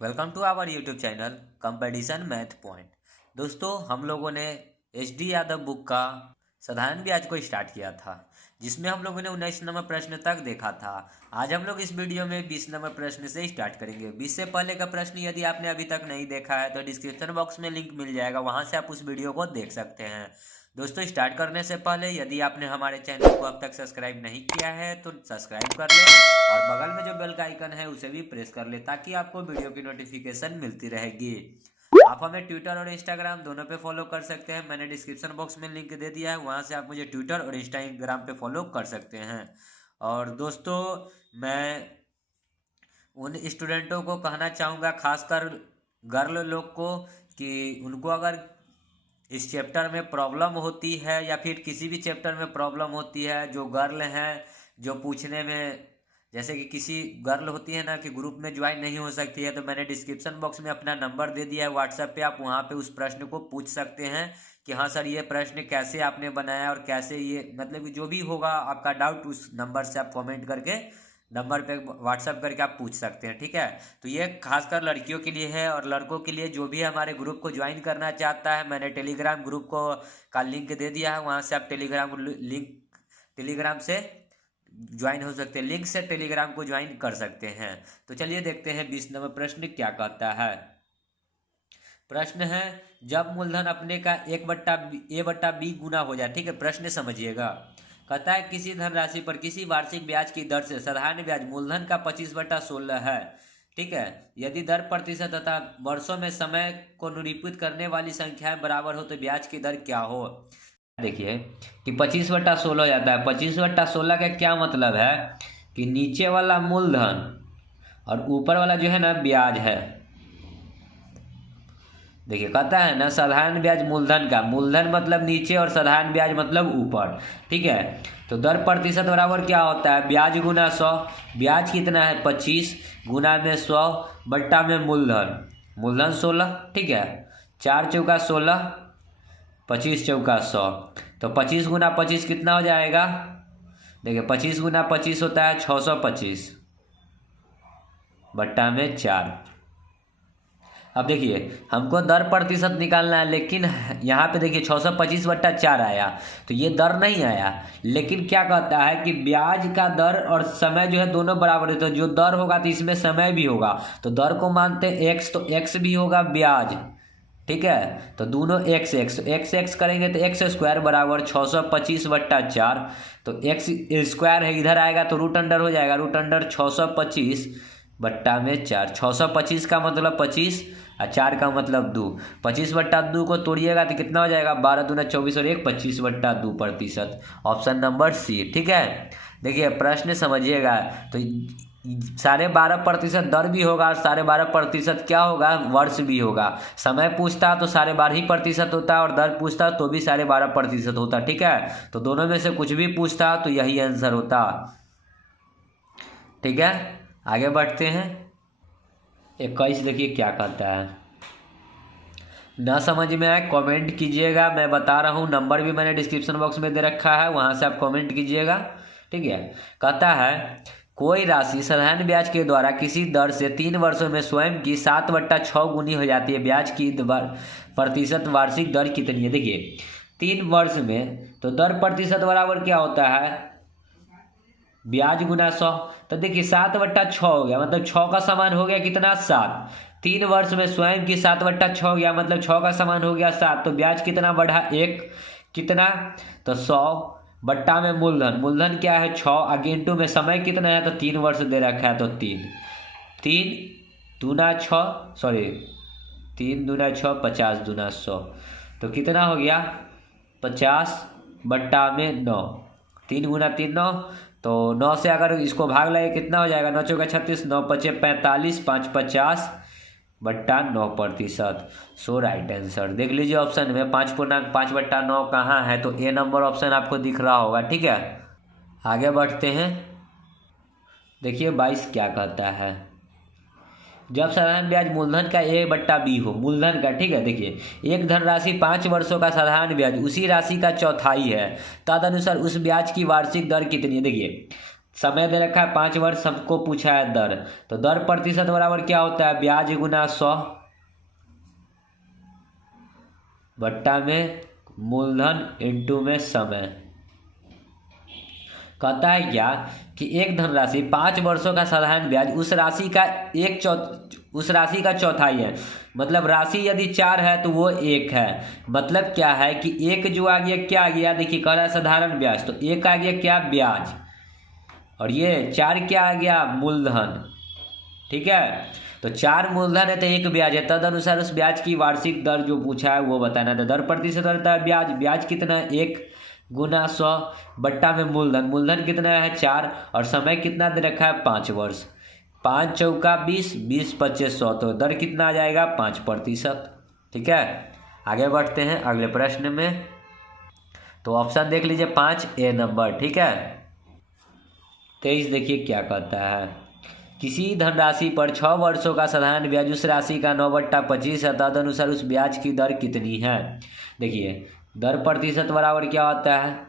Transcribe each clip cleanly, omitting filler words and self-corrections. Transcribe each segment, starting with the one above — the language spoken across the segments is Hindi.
Welcome to our YouTube channel competition math point. दोस्तों, हम लोगों ने एच.डी. यादव बुक का साधारण ब्याज को स्टार्ट किया था, जिसमें हम लोगों ने 19 नंबर प्रश्न तक देखा था। आज हम लोग इस वीडियो में 20 नंबर प्रश्न से स्टार्ट करेंगे। 20 से पहले का प्रश्न यदि आपने अभी तक नहीं देखा है तो डिस्क्रिप्शन बॉक्स में लिंक मिल जाएगा, वहां से आप उस वीडियो को देख सकते हैं। दोस्तों, स्टार्ट करने से पहले यदि आपने हमारे चैनल को अब तक सब्सक्राइब नहीं किया है तो सब्सक्राइब कर लें और बगल में जो बेल का आइकन है उसे भी प्रेस कर ले, ताकि आपको वीडियो की नोटिफिकेशन मिलती रहेगी। आप हमें ट्विटर और इंस्टाग्राम दोनों पे फॉलो कर सकते हैं। मैंने डिस्क्रिप्शन बॉक्स में लिंक दे दिया है, वहाँ से आप मुझे ट्विटर और इंस्टाग्राम पे फॉलो कर सकते हैं। और दोस्तों, मैं उन स्टूडेंटों को कहना चाहूँगा, खासकर गर्ल लोग को, कि उनको अगर इस चैप्टर में प्रॉब्लम होती है या फिर किसी भी चैप्टर में प्रॉब्लम होती है, जो गर्ल हैं, जो पूछने में, जैसे कि किसी गर्ल होती है ना कि ग्रुप में ज्वाइन नहीं हो सकती है, तो मैंने डिस्क्रिप्शन बॉक्स में अपना नंबर दे दिया है व्हाट्सएप पे। आप वहाँ पे उस प्रश्न को पूछ सकते हैं कि हाँ सर, ये प्रश्न कैसे आपने बनाया और कैसे ये, मतलब कि जो भी होगा आपका डाउट, उस नंबर से आप कमेंट करके, नंबर पे व्हाट्सअप करके आप पूछ सकते हैं। ठीक है, तो ये खासकर लड़कियों के लिए है। और लड़कों के लिए, जो भी हमारे ग्रुप को ज्वाइन करना चाहता है, मैंने टेलीग्राम ग्रुप को का लिंक दे दिया है, वहाँ से आप टेलीग्राम से ज्वाइन हो सकते हैं, लिंक से टेलीग्राम को ज्वाइन कर सकते हैं। तो चलिए देखते हैं 20 नंबर प्रश्न क्या कहता है। प्रश्न है, जब मूलधन अपने का a/b गुना हो जाए। ठीक है, प्रश्न समझिएगा। कहता है किसी धनराशि पर किसी वार्षिक ब्याज की दर से साधारण ब्याज मूलधन का 25/16 है। ठीक है, यदि दर प्रतिशत तथा वर्षों में समय को निरूपित करने वाली संख्याएं बराबर हो तो ब्याज की दर क्या हो। देखिए कि 25/16 हो जाता है। 25/16 का क्या मतलब है कि नीचे वाला मूलधन और ऊपर वाला जो है ना ब्याज है। देखिए, कहता है ना साधारण ब्याज मूलधन का, मूलधन मतलब नीचे और साधारण ब्याज मतलब ऊपर। ठीक है, तो दर प्रतिशत बराबर क्या होता है, ब्याज गुना 100। ब्याज कितना है 25, गुना में 100 बट्टा में मूलधन, मूलधन 16। ठीक है, 4 चौका 16, 25 चौका 100, तो 25 गुना 25 कितना हो जाएगा। देखिए 25 गुना 25 होता है 625 बट्टा में 4। अब देखिए हमको दर प्रतिशत निकालना है, लेकिन यहाँ पे देखिए 625/4 आया, तो ये दर नहीं आया। लेकिन क्या कहता है कि ब्याज का दर और समय जो है दोनों बराबर है, तो जो दर होगा तो इसमें समय भी होगा, तो दर को मानते हैं x, तो x भी होगा ब्याज। ठीक है, तो दोनों x करेंगे तो x स्क्वायर बराबर 625/4, तो x स्क्वायर है इधर आएगा तो रूट अंडर हो जाएगा, रूट अंडर 625/4। 625 का मतलब 25 और 4 का मतलब 2। 25/2 को तोड़िएगा तो कितना हो जाएगा, 12 दूना 24 और 1 25/2%। Option number C. ठीक है, देखिए प्रश्न समझिएगा। तो 12.5% दर भी होगा और 12.5% क्या होगा, वर्ष भी होगा। समय पूछता तो 12.5% होता है और दर पूछता तो भी 12.5% होता। ठीक है, तो दोनों में से कुछ भी पूछता तो यही आंसर होता। ठीक है, आगे बढ़ते हैं। 21 देखिए क्या कहता है। ना समझ में आए कमेंट कीजिएगा, मैं बता रहा हूँ, नंबर भी मैंने डिस्क्रिप्शन बॉक्स में दे रखा है, वहाँ से आप कमेंट कीजिएगा। ठीक है, कहता है कोई राशि साधारण ब्याज के द्वारा किसी दर से 3 वर्षों में स्वयं की 7/6 गुनी हो जाती है। ब्याज की प्रतिशत वार्षिक दर कितनी है। देखिए 3 वर्ष में तो दर प्रतिशत बराबर क्या होता है, ब्याज गुना 100। तो देखिए 7/6 हो गया, मतलब 6 का समान हो गया कितना, 7। 3 वर्ष में स्वयं की 7/6 हो गया, मतलब 6 का समान हो गया 7, तो ब्याज कितना बढ़ा, 1। कितना, तो 100 बट्टा में मूलधन, मूलधन क्या है 6, आगे इंटू में समय कितना है, तो 3 वर्ष दे रखा है, तो 3 दूना 6, सॉरी 3 दूना 6, 50 दूना 100, तो कितना हो गया 50 बट्टा में 9। 3 गुना 3 9, तो 9 से अगर इसको भाग लगे कितना हो जाएगा, 9 चौका 36, 9 पचे 45, 5 50 बट्टा 9%। सो राइट आंसर देख लीजिए ऑप्शन में 5.5/9 कहाँ है, तो ए नंबर ऑप्शन आपको दिख रहा होगा। ठीक है, आगे बढ़ते हैं। देखिए 22 क्या कहता है। जब साधारण ब्याज मूलधन का a/b हो, मूलधन का। ठीक है, देखिए एक धनराशि 5 वर्षों का साधारण ब्याज उसी राशि का चौथाई है, तदनुसार उस ब्याज की वार्षिक दर कितनी है। देखिए समय दे रखा है 5 वर्ष, सबको पूछा है दर, तो दर प्रतिशत बराबर क्या होता है, ब्याज गुना 100 बट्टा में मूलधन इंटू में समय। कहता है क्या कि एक धनराशि 5 वर्षों का साधारण ब्याज उस राशि का चौथाई है। मतलब राशि यदि 4 है तो वो 1 है। मतलब क्या है कि 1 जो आ गया क्या आ गया, देखिए कह रहा है साधारण ब्याज, तो 1 आ गया क्या, ब्याज, और ये 4 क्या आ गया, मूलधन। ठीक है, तो 4 मूलधन है तो 1 ब्याज है, तदनुसार उस ब्याज की वार्षिक दर जो पूछा है वो बताना था। दर प्रतिशत होता है ब्याज, ब्याज कितना है 1 गुना 100 बट्टा में मूलधन, मूलधन कितना है 4, और समय कितना दे रखा है 5 वर्ष, 5 चौका 20, 20 25 100, तो दर कितना आ जाएगा 5%। ठीक है, आगे बढ़ते हैं अगले प्रश्न में। तो ऑप्शन देख लीजिए 5A नंबर। ठीक है, 23 देखिए क्या कहता है, किसी धनराशि पर 6 वर्षों का साधारण ब्याज उस राशि का 9/25 है, तदनुसार उस ब्याज की दर कितनी है। देखिए दर प्रतिशत बराबर क्या होता है,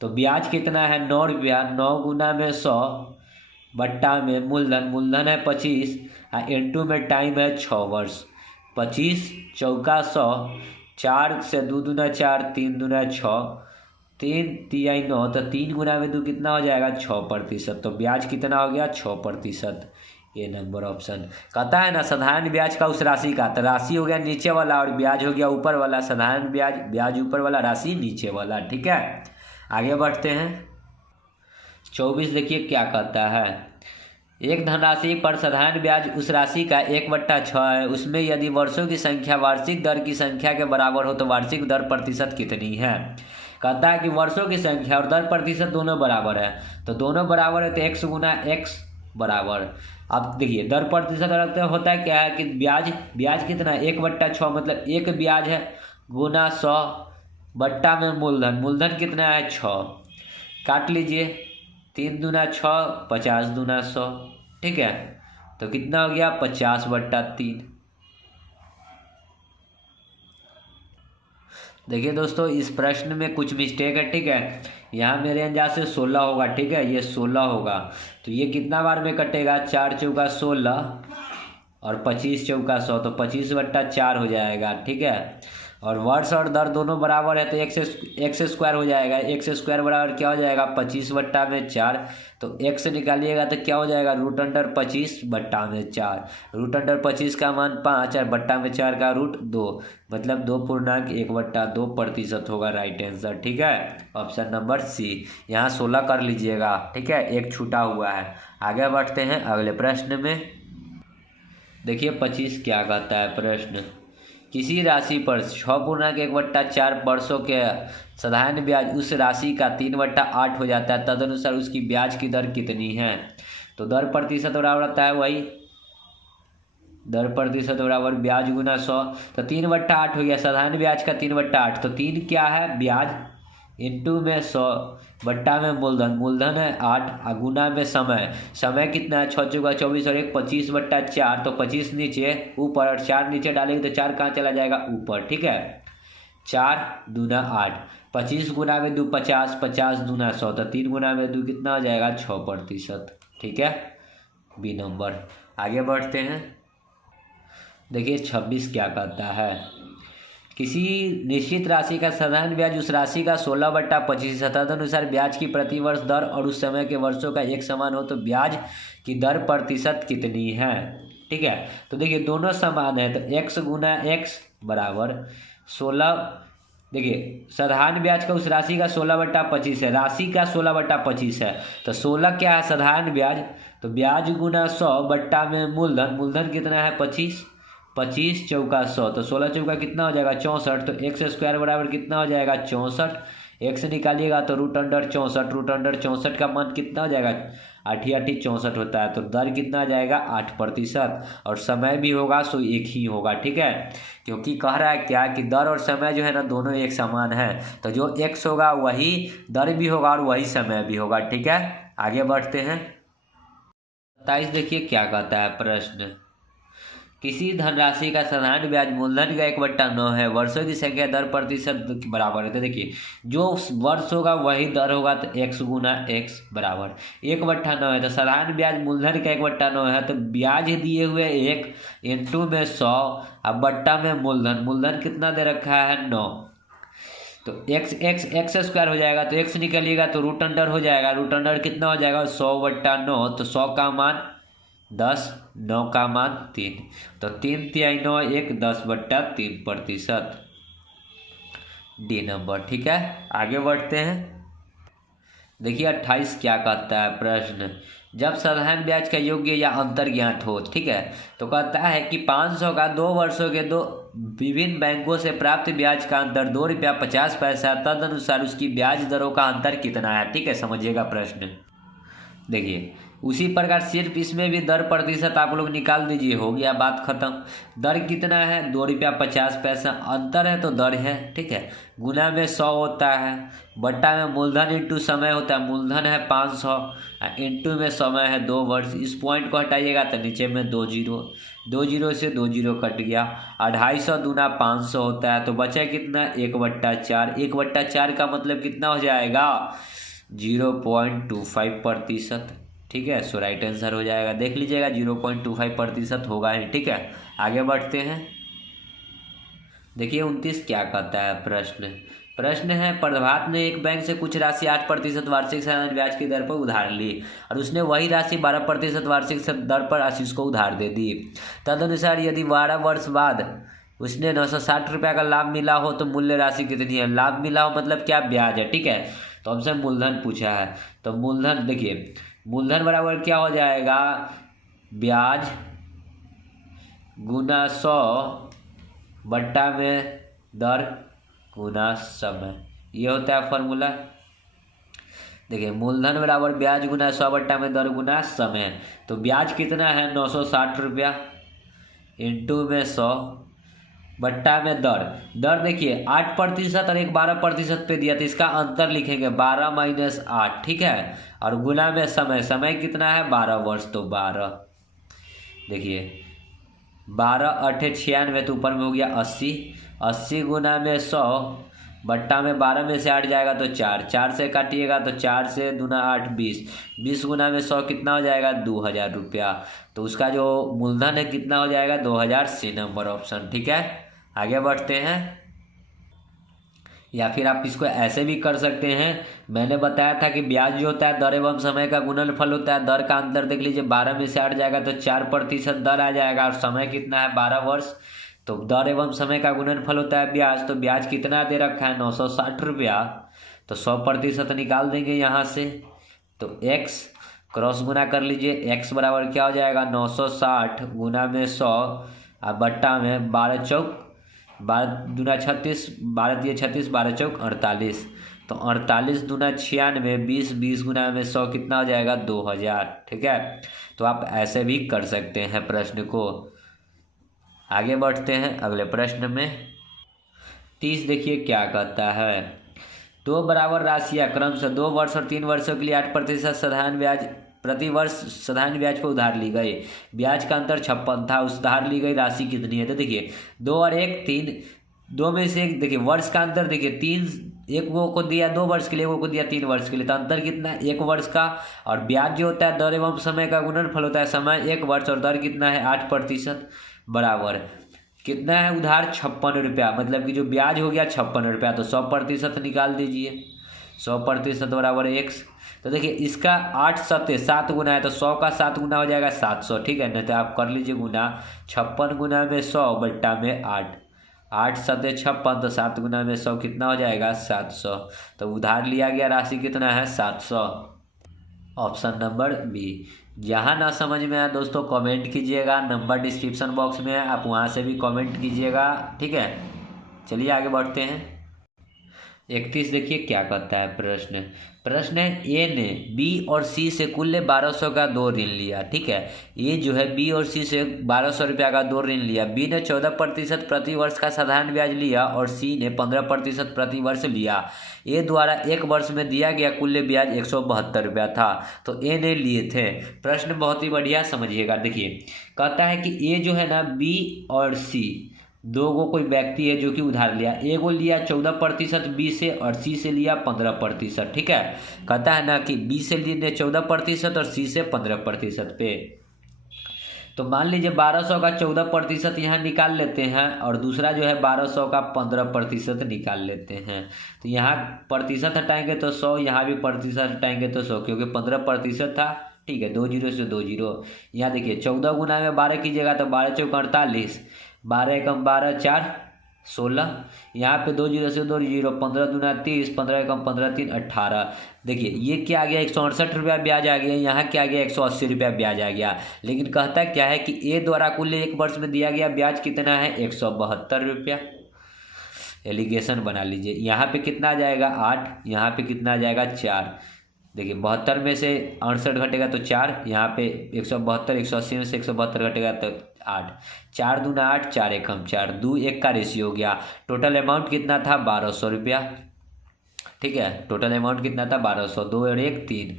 तो ब्याज कितना है 9 रुपया, 9 गुना में 100 बट्टा में मूलधन, मूलधन है 25, इंटू में टाइम है 6 वर्ष, 25 चौका 100, 4 से 2 दूना 4, 3 दूना 6, 3 तिहाई 9, तो 3 गुना में 2 कितना हो जाएगा 6%, तो ब्याज कितना हो गया 6%। ये नंबर ऑप्शन। कहता है ना साधारण ब्याज का उस राशि का, तो राशि हो गया नीचे वाला और ब्याज हो गया ऊपर वाला, साधारण ब्याज, ब्याज ऊपर वाला, राशि नीचे वाला। ठीक है, आगे बढ़ते हैं। 24 देखिए क्या कहता है, एक धनराशि पर साधारण ब्याज उस राशि का 1/6 है, उसमें यदि वर्षों की संख्या वार्षिक दर की संख्या के बराबर हो तो वार्षिक दर प्रतिशत कितनी है। कहता है कि वर्षों की संख्या और दर प्रतिशत दोनों बराबर है, तो दोनों बराबर है तो x गुना x बराबर। अब देखिए दर प्रतिशत होता है क्या है कि ब्याज कितना है 1/6, मतलब 1 ब्याज है गुना 100 बट्टा में मूलधन, मूलधन कितना है 6, काट लीजिए 3 दूना 6, 50 दूना 100। ठीक है, तो कितना हो गया 50/3। देखिए दोस्तों इस प्रश्न में कुछ मिस्टेक है। ठीक है, यहाँ मेरे अंदाज से 16 होगा। ठीक है, ये 16 होगा, तो ये कितना बार में कटेगा, 4 चौका 16 और 25 चौका 100, तो 25/4 हो जाएगा। ठीक है, और वर्ष और दर दोनों बराबर है तो एक्स स्क्वायर हो जाएगा, एक्स स्क्वायर बराबर क्या हो जाएगा 25/4, तो एक्स निकालिएगा तो क्या हो जाएगा √25/4, √25 का मान 5 और बट्टा में 4 का √2, मतलब 2.1/2% होगा राइट आंसर। ठीक है, ऑप्शन नंबर सी। यहाँ 16 कर लीजिएगा। ठीक है, एक छूटा हुआ है। आगे बढ़ते हैं अगले प्रश्न में। देखिए 25 क्या कहता है प्रश्न, किसी राशि पर 6.1/4 वर्षों के साधारण ब्याज उस राशि का 3/8 हो जाता है, तदनुसार उसकी ब्याज की दर कितनी है। तो दर प्रतिशत बराबर होता है वही दर प्रतिशत बराबर ब्याज गुना 100, तो 3/8 हो गया, साधारण ब्याज का 3/8, तो 3 क्या है ब्याज इंटू में 100 बट्टा में मूलधन, मूलधन है 8, गुना में समय, समय कितना है 6 चौका 24 और 1 25/4, तो 25 नीचे ऊपर और 4 नीचे डालेंगे तो 4 कहाँ चला जाएगा ऊपर। ठीक है, 4 दूना 8, 25 गुना में 2 50, 50 दूना 100, तो 3 गुना में 2 कितना हो जाएगा 6%। ठीक है, बी नंबर। आगे बढ़ते हैं। देखिए 26 क्या कहता है, किसी निश्चित राशि का साधारण ब्याज उस राशि का 16/25 है, तदनुसार ब्याज की प्रतिवर्ष दर और उस समय के वर्षों का एक समान हो तो ब्याज की दर प्रतिशत कितनी है। ठीक है, तो देखिए दोनों समान है तो x गुना x बराबर 16। देखिए साधारण ब्याज का उस राशि का 16/25 है, राशि का 16/25 है, तो 16 क्या है साधारण ब्याज, तो ब्याज गुना 100 बट्टा में मूलधन, मूलधन कितना है 25, 25 चौका 100, तो 16 चौका कितना हो जाएगा 64, तो एक्स स्क्वायर बराबर कितना हो जाएगा 64, एक्स निकालिएगा तो √64, √64 का मान कितना हो जाएगा 8 8 64 होता है, तो दर कितना आ जाएगा 8%, और समय भी होगा सो एक ही होगा। ठीक है, क्योंकि कह रहा है क्या कि दर और समय जो है ना दोनों एक समान है, तो जो एक्स होगा वही दर भी होगा और वही समय भी होगा। ठीक है, आगे बढ़ते हैं। 27 देखिए क्या कहता है प्रश्न, किसी धनराशि का साधारण ब्याज मूलधन का 1/9 है, वर्षों की संख्या दर प्रतिशत के बराबर है। तो देखिए जो वर्ष होगा वही दर होगा, तो x गुना x बराबर 1/9 है। तो साधारण ब्याज मूलधन का 1/9 है, तो ब्याज दिए हुए 1 इंटू में 100 अब बट्टा में मूलधन, मूलधन कितना दे रखा है 9, तो x स्क्वायर हो जाएगा, तो x निकलिएगा तो रूट अंडर हो जाएगा, रूट अंडर कितना हो जाएगा 100/9, तो 100 का मान 10, 9 का मान 3, तो 3×9 1 10/3%, डी नंबर। ठीक है, आगे बढ़ते हैं। देखिए 28 क्या कहता है प्रश्न, जब साधारण ब्याज का योग्य या अंतर ज्ञात हो। ठीक है, तो कहता है कि 500 का 2 वर्षों के दो विभिन्न बैंकों से प्राप्त ब्याज का अंतर ₹2.50, तदनुसार उसकी ब्याज दरों का अंतर कितना है। ठीक है, समझिएगा प्रश्न। देखिए उसी प्रकार सिर्फ इसमें भी दर प्रतिशत आप लोग निकाल दीजिए, हो गया बात खत्म। दर कितना है ₹2.50, अंतर है तो दर है। ठीक है, गुना में 100 होता है, बट्टा में मूलधन इंटू समय होता है, मूलधन है 500 इंटू में समय है 2 वर्ष। इस पॉइंट को हटाइएगा तो नीचे में 2 जीरो, 2 जीरो से 2 जीरो कट गया, 250 दूना 500 होता है, तो बचा कितना 1/4, 1/4 का मतलब कितना हो जाएगा 0.25%। ठीक है, सो राइट आंसर हो जाएगा, देख लीजिएगा 0.25% होगा ही। ठीक है, आगे बढ़ते हैं। देखिए 29 क्या कहता है प्रश्न है प्रभात ने एक बैंक से कुछ राशि 8% वार्षिक साधारण ब्याज की दर पर उधार ली और उसने वही राशि 12% वार्षिक दर पर आशीष को उधार दे दी। तदनुसार यदि 12 वर्ष बाद उसने 960 रुपये का लाभ मिला हो तो मूल्य राशि कितनी है। लाभ मिला हो मतलब क्या, ब्याज है। ठीक है, तो हमसे मूलधन पूछा है, तो मूलधन देखिए मूलधन बराबर क्या हो जाएगा, ब्याज गुना 100 बट्टा में दर गुना समय, ये होता है फॉर्मूला। देखिए मूलधन बराबर ब्याज गुना 100 बट्टा में दर गुना समय, तो ब्याज कितना है 960 रुपया इंटू में 100 बट्टा में दर देखिए 8% और एक 12% पे दिया, तो इसका अंतर लिखेंगे 12 माइनस 8। ठीक है, और गुना में समय कितना है 12 वर्ष, तो 12 देखिए 12 8 96, तो ऊपर में हो गया 80 गुना में 100 बट्टा में 12 में से 8 जाएगा तो 4 से काटिएगा तो 4 से दूना 8 20 गुना में 100 कितना हो जाएगा 2000 रुपया, तो उसका जो मूलधन है कितना हो जाएगा 2000, सी नंबर ऑप्शन। ठीक है, आगे बढ़ते हैं। या फिर आप इसको ऐसे भी कर सकते हैं, मैंने बताया था कि ब्याज जो होता है दर एवं समय का गुणनफल होता है, दर का अंतर देख लीजिए 12 में से 8 जाएगा तो 4% दर आ जाएगा, और समय कितना है 12 वर्ष, तो दर एवं समय का गुणनफल होता है ब्याज, तो ब्याज कितना दे रखा है 960 रुपया, तो 100% निकाल देंगे यहाँ से, तो x क्रॉस गुना कर लीजिए, x बराबर क्या हो जाएगा 960 गुना में 100 और बट्टा में 12 चौक 12 दूना 36, 12 दिए 36, 12 चौक 48, तो 48 दूना 96, 20 गुना में 100 कितना हो जाएगा 2000। ठीक है, तो आप ऐसे भी कर सकते हैं प्रश्न को। आगे बढ़ते हैं अगले प्रश्न में। 30 देखिए क्या कहता है, 2 बराबर राशियाँ क्रमशः 2 वर्ष और 3 वर्षों के लिए 8% साधारण ब्याज प्रति वर्ष साधारण ब्याज पर उधार ली गई, ब्याज का अंतर 56 था, उस उधार ली गई राशि कितनी है। तो देखिए 2 और 1 3, 2 में से एक देखिए वर्ष का अंतर देखिए 3, एक को दिया 2 वर्ष के लिए, को दिया 3 वर्ष के लिए, तो अंतर कितना है 1 वर्ष का, और ब्याज जो होता है दर एवं समय का गुणनफल होता है, समय 1 वर्ष और दर कितना है 8% बराबर कितना है उधार 56 रुपया, मतलब कि जो ब्याज हो गया 56 रुपया, तो 100% निकाल दीजिए, 100% बराबर x। तो देखिए इसका 8 7 7 गुना है, तो 100 का 7 गुना हो जाएगा 700। ठीक है, नहीं तो आप कर लीजिए गुना 56 गुना में 100 बट्टा में 8, 8 7 56, तो 7 गुना में 100 कितना हो जाएगा 700, तो उधार लिया गया राशि कितना है 700, ऑप्शन नंबर बी। जहाँ ना समझ में आया दोस्तों कमेंट कीजिएगा, नंबर डिस्क्रिप्शन बॉक्स में है, आप वहाँ से भी कमेंट कीजिएगा। ठीक है, चलिए आगे बढ़ते हैं। 31 देखिए क्या कहता है प्रश्न। प्रश्न है ए ने बी और सी से कुल 1200 का 2 ऋण लिया। ठीक है, ए जो है बी और सी से 1200 रुपया का 2 ऋण लिया। बी ने 14% प्रति वर्ष का साधारण ब्याज लिया और सी ने 15% प्रति वर्ष लिया। ए द्वारा एक वर्ष में दिया गया कुल ब्याज 172 रुपया था, तो ए ने लिए थे। प्रश्न बहुत ही बढ़िया, समझिएगा। देखिए कहता है कि ए जो है ना बी और सी दो गो कोई व्यक्ति है जो कि उधार लिया। ए को लिया 14% बी से और सी से लिया 15%। ठीक है, कहता है ना कि बी से लिए 14% और सी से 15% पे। तो मान लीजिए 1200 का 14% यहाँ निकाल लेते हैं और दूसरा जो है 1200 का 15% निकाल लेते हैं। तो यहाँ प्रतिशत हटाएंगे तो 100, यहाँ भी प्रतिशत हटाएंगे तो 100, क्योंकि 15% था। ठीक है, 2 जीरो से 2 जीरो। यहाँ देखिए 14 गुना में 12 कीजिएगा तो 12 चौक 48, 12 एकम 12, 4 16। यहाँ पे 2 जीरो से 2 जीरो, 15 दूना 30, 15 एकम 15, 3 18। देखिए ये क्या आ गया, 168 रुपया ब्याज आ गया। यहाँ क्या आ गया, 180 रुपया ब्याज आ गया। लेकिन कहता क्या है कि ए द्वारा कुल एक वर्ष में दिया गया ब्याज कितना है, 172 रुपया। एलिगेशन बना लीजिए। यहाँ पे कितना आ जाएगा 8, यहाँ पे कितना आ जाएगा 4। देखिए 72 में से 68 घटेगा तो 4, यहाँ पे 172, 180 में से 172 घटेगा तो 8, 4 दूना 8, 4 एकम 4, 2 1 का रेशियो हो गया। टोटल अमाउंट कितना था, 1200 रुपया। ठीक है, टोटल अमाउंट कितना था 1200, 2 और 1 3,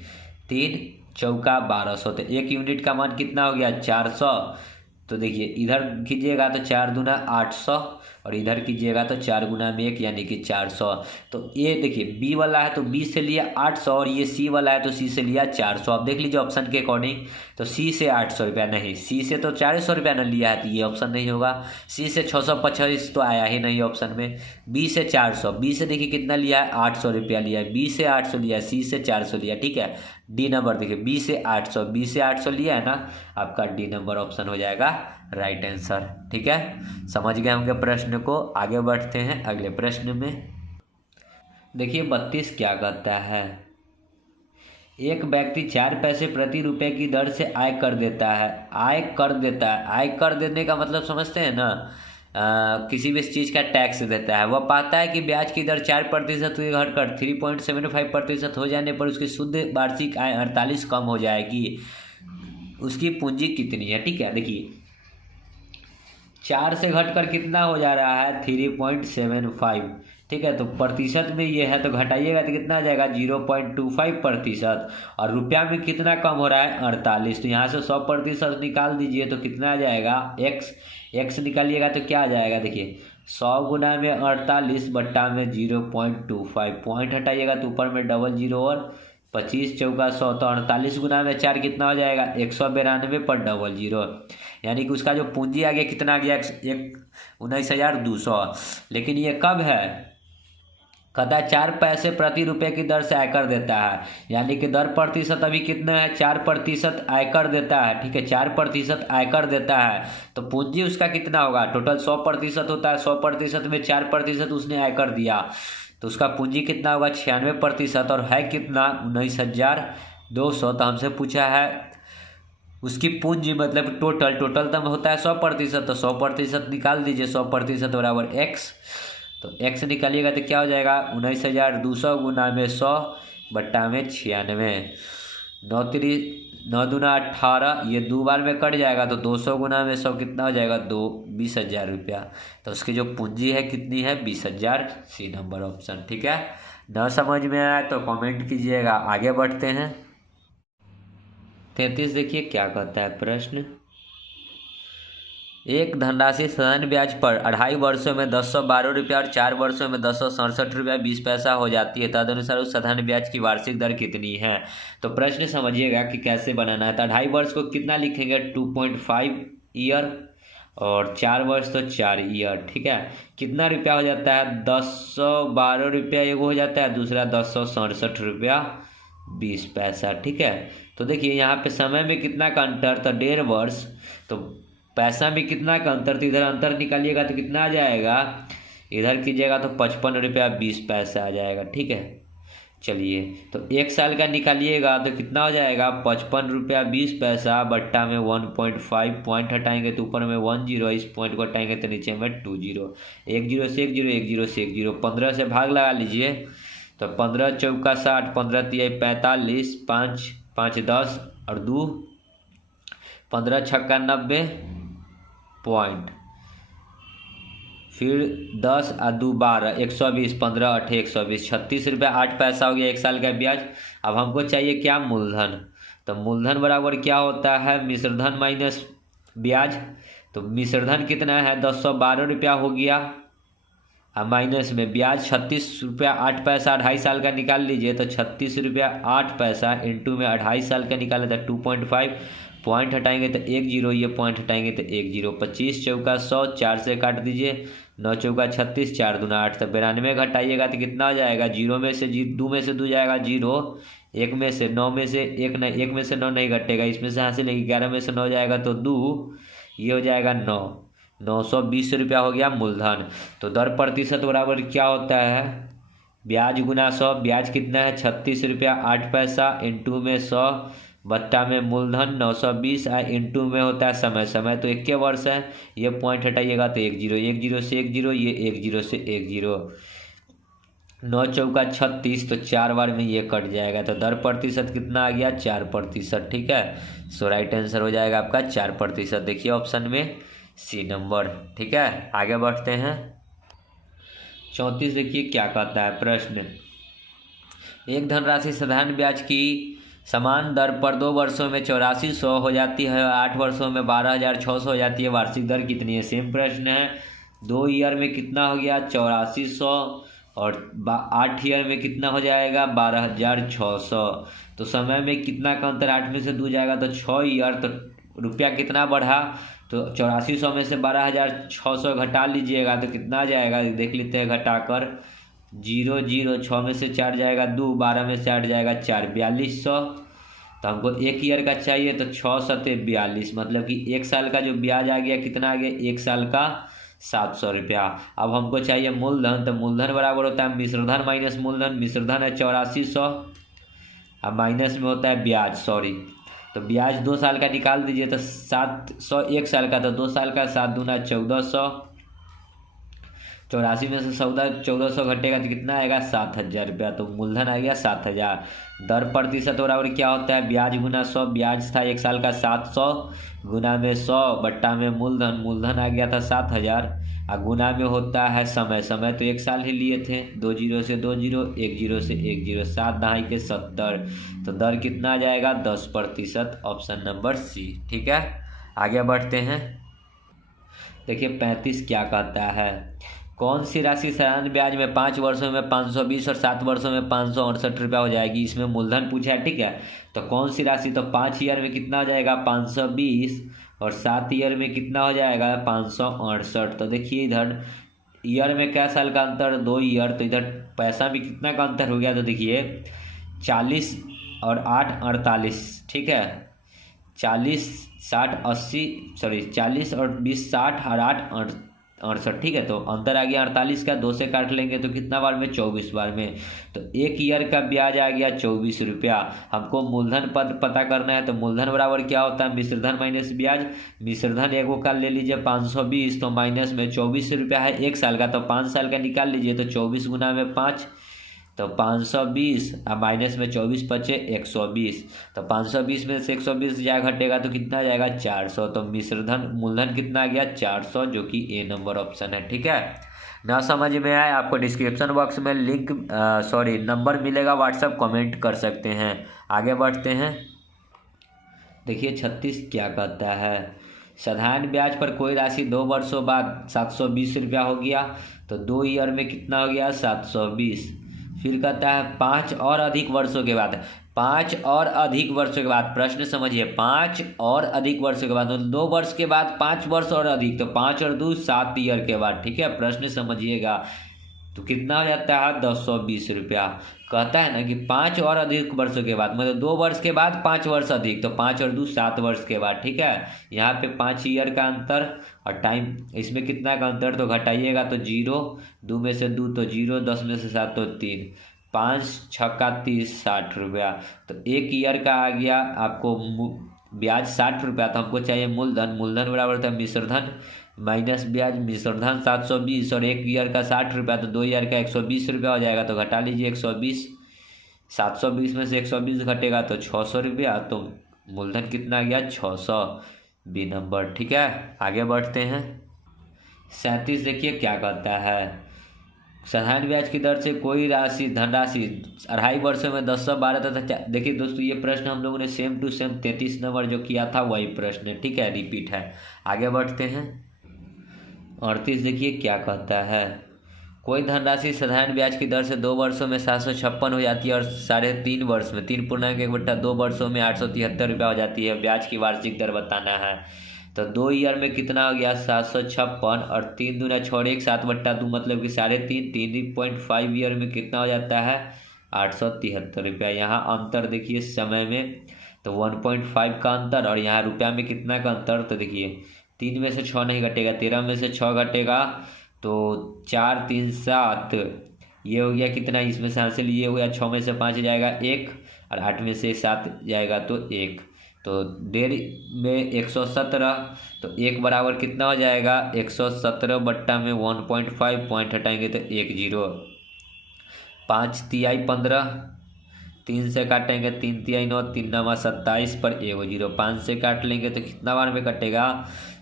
3 चौका 1200, तो 1 यूनिट का मान कितना हो गया 400। तो देखिए इधर कीजिएगा तो 4 दूना 800 और इधर कीजिएगा तो 4 गुना में 1 यानी कि 400। तो ये देखिए बी वाला है तो बी से लिया 800 और ये सी वाला है तो सी से लिया 400। अब देख लीजिए ऑप्शन के अकॉर्डिंग, तो सी से 800 रुपया नहीं, सी से तो 400 रुपया न लिया है तो ये ऑप्शन नहीं होगा। सी से 625 तो आया ही नहीं ऑप्शन में। बी से 400, बी से देखिए कितना लिया है 800 रुपया लिया है, बी से 800 लिया, सी से 400 लिया। ठीक है, डी नंबर देखिए बी से 800, बी से 800 लिया है ना, आपका डी नंबर ऑप्शन हो जाएगा राइट आंसर। ठीक है, समझ गए होंगे प्रश्न को। आगे बढ़ते हैं अगले प्रश्न में। देखिए 32 क्या कहता है। एक व्यक्ति 4 पैसे प्रति रुपए की दर से आय कर देता है। आय कर देता है, आय कर देने का मतलब समझते हैं ना, किसी भी चीज़ का टैक्स देता है। वह पाता है कि ब्याज की दर 4% हुई घटकर 3.75% हो जाने पर उसकी शुद्ध वार्षिक आय 48 कम हो जाएगी। उसकी पूंजी कितनी है। ठीक है, देखिए 4 से घटकर कितना हो जा रहा है 3.75। ठीक है, तो प्रतिशत में ये है तो घटाइएगा तो कितना आ जाएगा 0.25%। और रुपया में कितना कम हो रहा है 48, तो यहाँ से 100% निकाल दीजिए तो कितना आ जाएगा x निकालिएगा तो क्या आ जाएगा, देखिए 100 गुना में 48 बट्टा में 0.25, पॉइंट हटाइएगा तो ऊपर में डबल जीरो और 25 चौका 100, तो 48 गुना में 4 कितना हो जाएगा 192 पर डबल जीरो, यानी कि उसका जो पूंजी आ गया कितना आ गया 19,200। लेकिन ये कब है, कहता 4 पैसे प्रति रुपए की दर से आयकर देता है, यानी कि दर प्रतिशत अभी कितना है 4% आयकर देता है। ठीक है, 4% आयकर देता है तो पूंजी उसका कितना होगा, टोटल 100% होता है, 100% में 4% उसने आयकर दिया तो उसका पूंजी कितना होगा 96% और है कितना 19,200। तो हमसे पूछा है उसकी पूंजी मतलब टोटल तो होता है 100%, तो 100% निकाल दीजिए, 100% बराबर x, तो x निकालिएगा तो क्या हो जाएगा 19,200 गुना में 100 बट्टा में 96, 9 दूना 18, ये 2 बार में कट जाएगा तो 200 गुना में 100 कितना हो जाएगा 20,000 रुपया। तो उसकी जो पूंजी है कितनी है 20,000, सी नंबर ऑप्शन। ठीक है, न समझ में आया तो कमेंट कीजिएगा। आगे बढ़ते हैं 33 देखिए क्या कहता है प्रश्न। एक धनराशि साधारण ब्याज पर 2.5 वर्षों में 1012 रुपया और 4 वर्षों में 1067 रुपया 20 पैसा हो जाती है, तदनुसार उस साधारण ब्याज की वार्षिक दर कितनी है। तो प्रश्न समझिएगा कि कैसे बनाना है। तो 2.5 वर्ष को कितना लिखेंगे 2.5 ईयर और 4 वर्ष तो 4 ईयर। ठीक है, कितना रुपया हो जाता है 1012 रुपया एगो हो जाता है, दूसरा 1067 रुपया 20 पैसा। ठीक है, तो देखिए यहाँ पे समय में कितना का अंतर, तो 1.5 वर्ष, तो पैसा में कितना का अंतर, तो इधर अंतर निकालिएगा तो कितना आ जाएगा, इधर कीजिएगा तो 55 रुपया 20 पैसा आ जाएगा। ठीक है, चलिए तो 1 साल का निकालिएगा तो कितना हो जाएगा 55 रुपया 20 पैसा बट्टा में 1.5 पॉइंट हटाएंगे तो ऊपर में 10, इस पॉइंट को हटाएंगे तो नीचे में 20, 10 से 1 0, 1 0 से 1 0, 15 से भाग लगा लीजिए तो 15 चौका 60, 15 तिया 45, 5 5 10 और 2 15 छक्का 90 पॉइंट, फिर 10 और 2 12, 120, 15 8 120, 36 रुपया 8 पैसा हो गया 1 साल का ब्याज। अब हमको चाहिए क्या मूलधन, तो मूलधन बराबर क्या होता है मिश्रधन माइनस ब्याज। तो मिश्रधन कितना है 1012 रुपया हो गया, अब माइनस में ब्याज 36 रुपया 8 पैसा 2.5 साल का निकाल लीजिए तो 36 रुपया 8 पैसा इंटू में 2.5 साल का निकाले तो 2.5 पॉइंट हटाएंगे तो 1 0, ये पॉइंट हटाएंगे तो 1 0, 25 चौका 100, 4 से काट दीजिए, 9 चौका 36, 4 दूना 8, तो 92 घटाइएगा तो कितना हो जाएगा 0 में से 2 में से 2 जाएगा 0, 1 में से 9 में से 1 नहीं, 1 में से 9 नहीं घटेगा, इसमें से हासिल 11 में से 9 जाएगा तो 2, ये हो जाएगा 9, 920 रुपया हो गया मूलधन। तो दर प्रतिशत बराबर क्या होता है ब्याज गुना 100, ब्याज कितना है 36 रुपया 8 पैसा इंटू में 100 बट्टा में मूलधन 920 इंटू में होता है समय, समय तो 1 वर्ष है, ये पॉइंट हटाइएगा तो 1 0, 1 0 से 1 0, ये 1 0 से 1 0, 9 चौका 36 तो 4 बार में ये कट जाएगा तो दर प्रतिशत कितना आ गया 4%। ठीक है, सो राइट आंसर हो जाएगा आपका 4%। देखिए ऑप्शन में सी नंबर। ठीक है, आगे बढ़ते हैं 34। देखिए क्या कहता है प्रश्न, एक धनराशि साधारण ब्याज की समान दर पर 2 वर्षों में 8400 हो जाती है, 8 वर्षों में 12600 हो जाती है, वार्षिक दर कितनी है। सेम प्रश्न है, 2 ईयर में कितना हो गया 8400 और 8 ईयर में कितना हो जाएगा 12600, तो समय में कितना का अंतर 8 में से 2 जाएगा तो 6 ईयर, तो रुपया कितना बढ़ा तो 8400 में से 12600 घटा लीजिएगा तो कितना जाएगा देख लेते हैं घटाकर, 0 0, 6 में से 4 जाएगा 2, 12 में से 8 जाएगा 4, 4200। तो हमको 1 ईयर का चाहिए तो 6 सत्ते 42, मतलब कि 1 साल का जो ब्याज आ गया कितना आ गया 1 साल का 700 रुपया। अब हमको चाहिए मूलधन, तो मूलधन बराबर होता है मिश्रधन माइनस मूलधन, मिश्रधन है 8400 अब माइनस में होता है ब्याज, सॉरी तो ब्याज 2 साल का निकाल दीजिए तो 700, 1 साल का तो 2 साल का, 7 दूना 1400, 84 में से 1400 घटेगा तो कितना आएगा 7000 रुपया, तो मूलधन आ गया 7000। दर प्रतिशत बराबर क्या होता है ब्याज गुना 100, ब्याज था 1 साल का 700 गुना में 100 बट्टा में मूलधन, मूलधन आ गया था 7000 और गुना में होता है समय, समय तो 1 साल ही लिए थे, 2 0 से 2 0, 1 0 से 1 0, 7 दहाई के 70, तो दर कितना आ जाएगा 10%, ऑप्शन नंबर सी। ठीक है, आगे बढ़ते हैं। देखिए 35 क्या कहता है, कौन सी राशि साधारण ब्याज में 5 वर्षों में 520 और 7 वर्षों में 568 रुपया हो जाएगी। इसमें मूलधन पूछा है। ठीक है, तो कौन सी राशि, तो 5 ईयर में कितना हो जाएगा 520 और 7 ईयर में कितना हो जाएगा 568। तो देखिए इधर ईयर में क्या साल का अंतर 2 ईयर, तो इधर पैसा भी कितना का अंतर हो गया, तो देखिए 40 और 8 48। ठीक है, 40 60 80 सॉरी 40 और 20 60 और 8 68। ठीक है, तो अंतर आ गया 48 का, 2 से काट लेंगे तो कितना बार में 24 बार में, तो 1 ईयर का ब्याज आ गया 24 रुपया। हमको मूलधन पता करना है, तो मूलधन बराबर क्या होता है मिश्रधन माइनस ब्याज, मिश्रधन एगो का ले लीजिए 520 तो माइनस में 24 रुपया है 1 साल का, तो 5 साल का निकाल लीजिए तो 24 गुना में 5 तो 520 और माइनस में 24 बचे 120, तो 520 में से 120 जा घटेगा तो कितना जाएगा 400, तो मिश्रधन मूलधन कितना आ गया 400, जो कि ए नंबर ऑप्शन है। ठीक है, ना समझ में आए आपको डिस्क्रिप्शन बॉक्स में लिंक नंबर मिलेगा, व्हाट्सएप कमेंट कर सकते हैं। आगे बढ़ते हैं। देखिए 36 क्या कहता है, साधारण ब्याज पर कोई राशि 2 वर्षों बाद 720 रुपया हो गया, तो 2 ईयर में कितना हो गया 720। फिर कहता है 5 और अधिक वर्षों के बाद, 5 और अधिक वर्षों के बाद, प्रश्न समझिए 5 और अधिक वर्षों के बाद, 2 वर्ष के बाद 5 वर्ष और अधिक, तो 5 और 2 7 ईयर के बाद। ठीक है, प्रश्न समझिएगा, तो कितना हो जाता है 220 रुपया। कहता है ना कि 5 और अधिक वर्षों के बाद, मतलब 2 वर्ष के बाद 5 वर्ष अधिक, तो 5 और 2 7 वर्ष के बाद। ठीक है, यहाँ पे 5 ईयर का अंतर और टाइम, इसमें कितना का अंतर तो घटाइएगा तो 0, 2 में से 2 तो 0, 10 में से 7 तो 3, 5 छक्का 30 60 रुपया। तो एक ईयर का आ गया आपको ब्याज 60 रुपया। तो हमको चाहिए मूलधन। मूलधन बराबर होता है मिश्रधन माइनस ब्याज। मिश्रधन 720 और एक ईयर का 60 रुपया, तो 2 ईयर का 120 रुपया हो जाएगा। तो घटा लीजिए 120, 720 में से 120 घटेगा तो 600 रुपया। तो मूलधन कितना आ गया 600, बी नंबर। ठीक है, आगे बढ़ते हैं। 37 देखिए क्या कहता है, साधारण ब्याज की दर से कोई राशि धनराशि 2.5 वर्षों में 10/12 तथा। देखिए दोस्तों, ये प्रश्न हम लोगों ने सेम टू सेम 33 नंबर जो किया था वही प्रश्न है। ठीक है, रिपीट है। आगे बढ़ते हैं। 38 देखिए क्या कहता है, कोई धनराशि साधारण ब्याज की दर से 2 वर्षों में 756 हो जाती है और 3.5 वर्ष में 3.1/2 वर्षों में 873 रुपया हो जाती है। ब्याज की वार्षिक दर बताना है। तो 2 ईयर में कितना हो गया 756 और 3 दूना 6 1 7/2 मतलब कि 3.5। 3.5 ईयर में कितना हो जाता है 873 रुपया। यहाँ अंतर देखिए समय में, तो 1.5 का अंतर और यहाँ रुपया में कितना का अंतर। तो देखिए 3 में से 6 नहीं घटेगा, 13 में से 6 घटेगा तो 4 3 7, ये हो गया कितना, इसमें से हासिल ये हो गया 6 में से 5 जाएगा 1 और 8 में से 7 जाएगा तो 1। तो 1.5 में 117, तो 1 बराबर कितना हो जाएगा 117 बट्टा में 1.5 पॉइंट हटाएंगे तो 10। 5 तिहाई 15, 3 से काटेंगे 3 तिहाई 9, 3 9 27 पर 1 5 से काट लेंगे तो कितना बार में कटेगा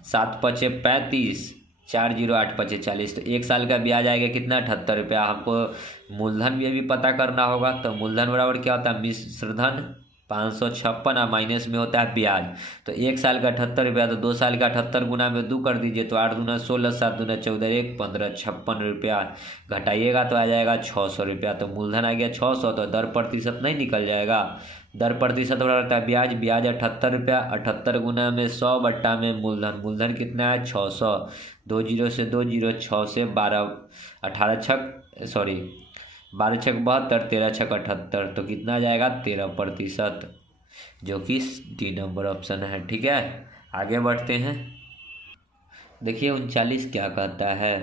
7 5 35, 4 0 8 5 40। तो 1 साल का ब्याज आएगा कितना 78 रुपया। हमको मूलधन भी अभी पता करना होगा। तो मूलधन बराबर क्या होता है मिश्रधन 556 और माइनस में होता है ब्याज। तो 1 साल का 78 रुपया, तो 2 साल का 78 गुना में 2 कर दीजिए तो 8 दूना 16, 7 दूना 14, 1 15, 56 रुपया। घटाइएगा तो आ जाएगा 600 रुपया। तो मूलधन आ गया 600। तो दर प्रतिशत नहीं निकल जाएगा, दर प्रतिशत बराबर होता है ब्याज। ब्याज 78 रुपया, 78 गुना में 100 बट्टा में मूलधन। मूलधन कितना है 600। 2 0 से 2 0, 6 से 12, 18 छक सॉरी 12 छक 72, 13 छक 78। तो कितना आ जाएगा 13%, जो कि डी नंबर ऑप्शन है। ठीक है, आगे बढ़ते हैं। देखिए 39 क्या कहता है,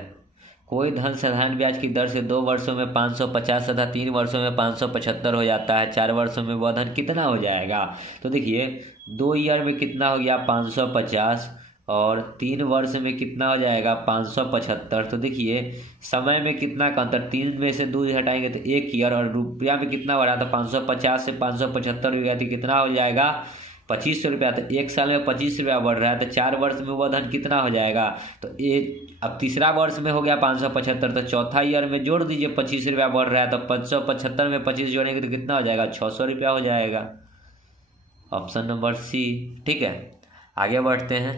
कोई धन साधारण ब्याज की दर से 2 वर्षों में 550 तथा 3 वर्षों में 575 हो जाता है। 4 वर्षों में वह धन कितना हो जाएगा। तो देखिए 2 ईयर में कितना हो गया 550 और 3 वर्ष में कितना हो जाएगा 575। तो देखिए समय में कितना का अंतर, 3 में से 2 हटाएंगे तो 1 ईयर और रुपया में कितना बढ़ा था 550 से 575 हो गया तो कितना हो जाएगा 25 रुपया। तो 1 साल में 25 रुपया बढ़ रहा है। तो 4 वर्ष में वह धन कितना हो जाएगा। तो अब तीसरा वर्ष में हो गया 575, तो चौथा ईयर में जोड़ दीजिए 25 रुपया बढ़ रहा है। तो 575 में 25 जोड़ेंगे तो कितना हो जाएगा 600 रुपया हो जाएगा। Option number C. ठीक है, आगे बढ़ते हैं।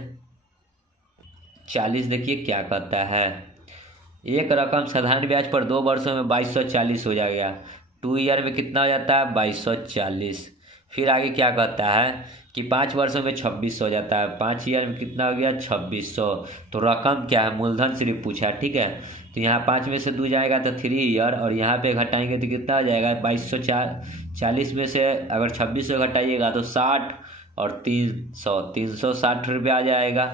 40 देखिए क्या कहता है, एक रकम साधारण ब्याज पर 2 वर्षों में 2240 हो जाएगा। 2 ईयर में कितना हो जाता है 2240। फिर आगे क्या कहता है कि 5 वर्षों में 2600 हो जाता है। 5 ईयर में कितना हो गया 2600। तो रकम क्या है मूलधन सिर्फ पूछा। ठीक है, तो यहाँ 5 में से 2 जाएगा तो 3 ईयर और यहाँ पे घटाएंगे तो कितना हो जाएगा 2240 में से अगर 2600 घटाइएगा तो 60 और 360 रुपया आ जाएगा।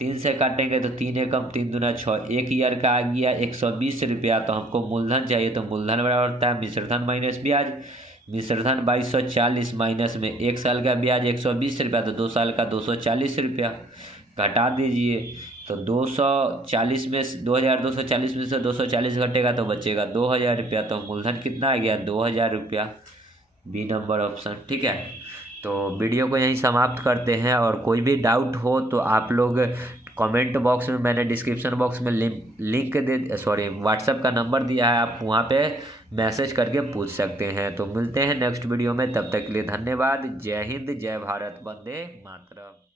3 से काटेंगे तो 3 एकम 3 दूना 6, 1 ईयर का आ गया 120 रुपया। तो हमको मूलधन चाहिए। तो मूलधन बराबर होता है मिश्रधन माइनस ब्याज। मिश्रधन 2240 माइनस में 1 साल का ब्याज 120 रुपया, तो 2 साल का 240 रुपया। घटा दीजिए तो 240 में 2240 में से 240 घटेगा तो बचेगा 2000 रुपया। तो मूलधन कितना आ गया 2000 रुपया, बी नंबर ऑप्शन। ठीक है, तो वीडियो को यहीं समाप्त करते हैं। और कोई भी डाउट हो तो आप लोग कमेंट बॉक्स में, मैंने डिस्क्रिप्शन बॉक्स में लिंक व्हाट्सएप का नंबर दिया है, आप वहाँ पे मैसेज करके पूछ सकते हैं। तो मिलते हैं नेक्स्ट वीडियो में, तब तक के लिए धन्यवाद। जय हिंद, जय भारत, वंदे मातरम।